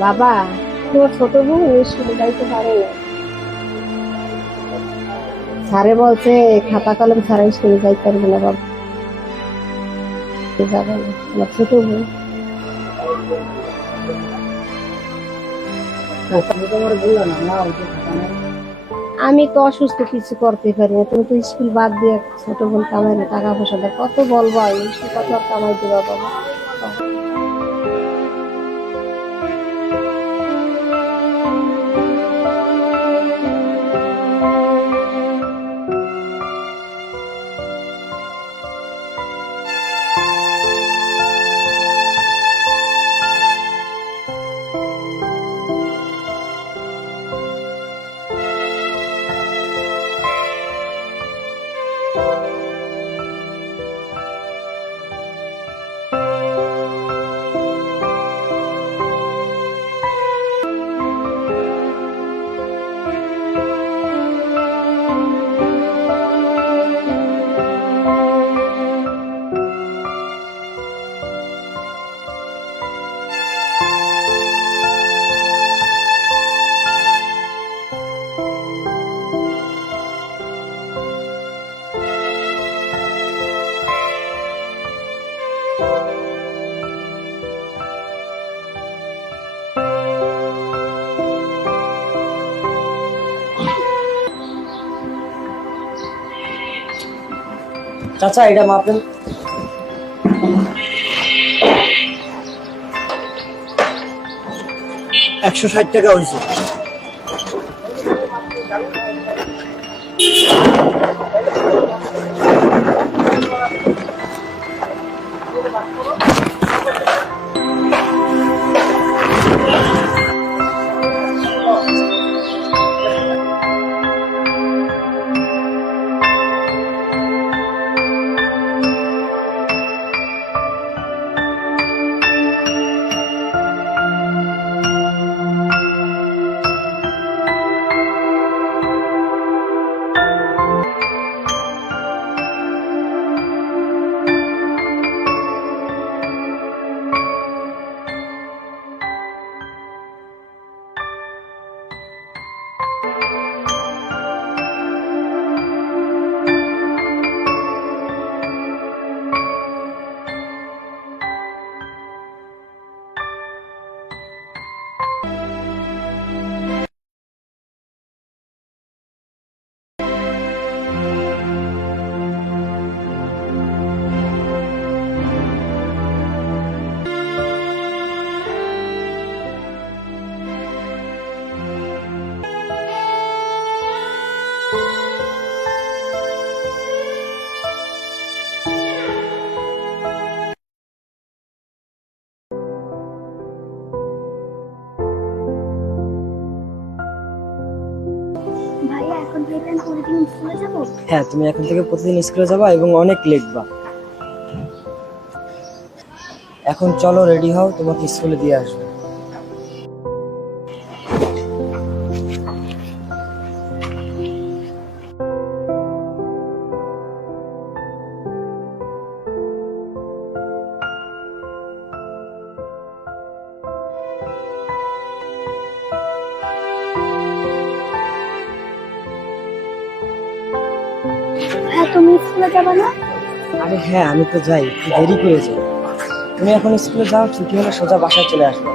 বাবা, তোর ছোট বোন স্কুলে যাইতে পারে? স্যারে বলছে, খাতা কলম ছাড়া স্কুলে যাইতে পারবে না বাবা। আমি তো অসুস্থ, কিছু করতে পারি না। তুমি তো স্কুল বাদ দিয়ে ছোট বোন কামাই টাকা পয়সা দেয় কত বলব আমি? কত কামাই দিবা বাবা? চাচা এটা মাপেন। একশো ষাট টাকা হয়েছে। হ্যাঁ তুমি এখন থেকে প্রতিদিন স্কুলে যাবা এবং অনেক লিখবা এখন চলো রেডি হও, তোমাকে স্কুলে দিয়ে আসব। তুমি স্কুলে যাবে না? আরে হ্যাঁ আমি তো যাই দেরি করে যাই। তুমি এখন স্কুলে যাও, ছুটি হলে সোজা বাসায় চলে আসবে।